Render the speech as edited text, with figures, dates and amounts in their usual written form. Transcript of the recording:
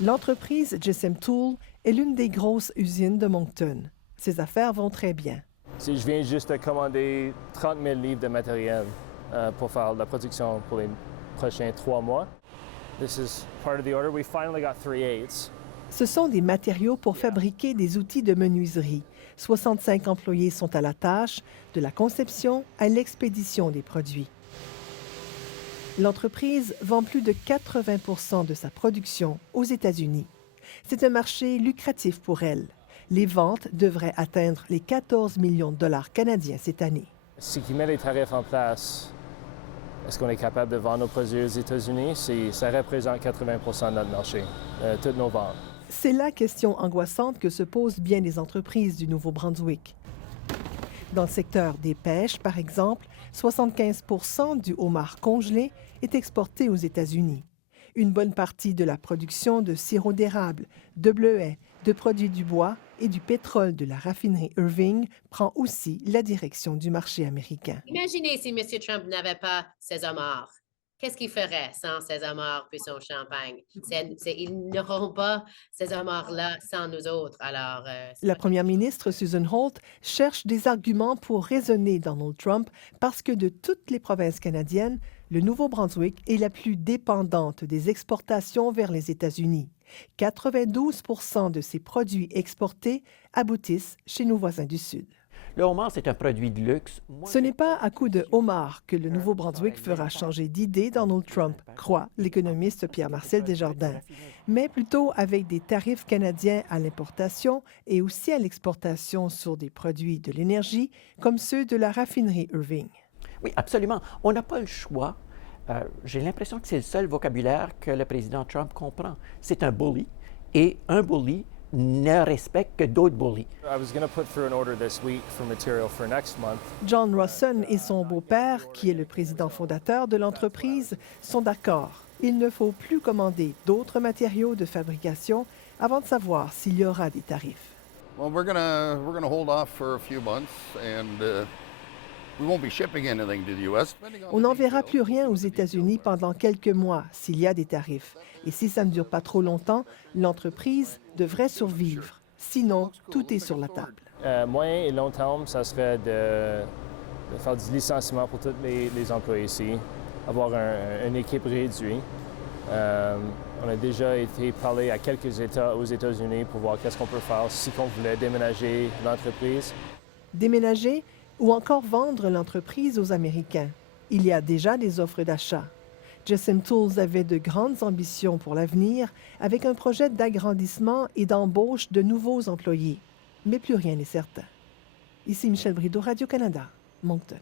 L'entreprise GSM Tool est l'une des grosses usines de Moncton. Ses affaires vont très bien. Je viens juste de commander 30 000 livres de matériel pour faire la production pour les prochains 3 mois. This is part of the order. We finally got 3/8. Ce sont des matériaux pour fabriquer des outils de menuiserie. 65 employés sont à la tâche, de la conception à l'expédition des produits. L'entreprise vend plus de 80 de sa production aux États-Unis. C'est un marché lucratif pour elle. Les ventes devraient atteindre les 14 millions de dollars canadiens cette année. Si qui met les tarifs en place, est-ce qu'on est capable de vendre nos produits aux États-Unis? Ça représente 80 de notre marché, toutes nos ventes. C'est la question angoissante que se posent bien les entreprises du Nouveau-Brunswick. Dans le secteur des pêches, par exemple, 75 du homard congelé est exporté aux États-Unis. Une bonne partie de la production de sirop d'érable, de bleuets, de produits du bois et du pétrole de la raffinerie Irving prend aussi la direction du marché américain. Imaginez si M. Trump n'avait pas ses homards. Qu'est-ce qu'il ferait sans ses homards puis son champagne? Ils n'auront pas ces homards-là sans nous autres. Alors, la première ministre Susan Holt cherche des arguments pour raisonner Donald Trump parce que de toutes les provinces canadiennes, le Nouveau-Brunswick est la plus dépendante des exportations vers les États-Unis. 92 de ses produits exportés aboutissent chez nos voisins du Sud. Le homard, c'est un produit de luxe. Ce n'est pas à coup de homard que le Nouveau-Brunswick fera changer d'idée Donald Trump, croit l'économiste Pierre-Marcel Desjardins, mais plutôt avec des tarifs canadiens à l'importation et aussi à l'exportation sur des produits de l'énergie, comme ceux de la raffinerie Irving. Oui, absolument. On n'a pas le choix. J'ai l'impression que c'est le seul vocabulaire que le président Trump comprend. C'est un bully, et un bully ne respecte que d'autres bullies. John Rawson et son beau-père, qui est le président fondateur de l'entreprise, sont d'accord. Il ne faut plus commander d'autres matériaux de fabrication avant de savoir s'il y aura des tarifs. Well, we're gonna hold off for a few months and we won't be shipping anything to the US. On n'enverra plus rien aux États-Unis pendant quelques mois s'il y a des tarifs. Et si ça ne dure pas trop longtemps, l'entreprise devrait survivre. Sinon, tout est sur la table. Moyen et long terme, ça serait de faire du licenciement pour tous les employés ici, avoir une équipe réduite. On a déjà été parler à quelques États aux États-Unis pour voir qu'est-ce qu'on peut faire si on voulait déménager l'entreprise. Déménager ou encore vendre l'entreprise aux Américains. Il y a déjà des offres d'achat. GSM Tools avait de grandes ambitions pour l'avenir avec un projet d'agrandissement et d'embauche de nouveaux employés. Mais plus rien n'est certain. Ici Michel Brideau, Radio-Canada, Moncton.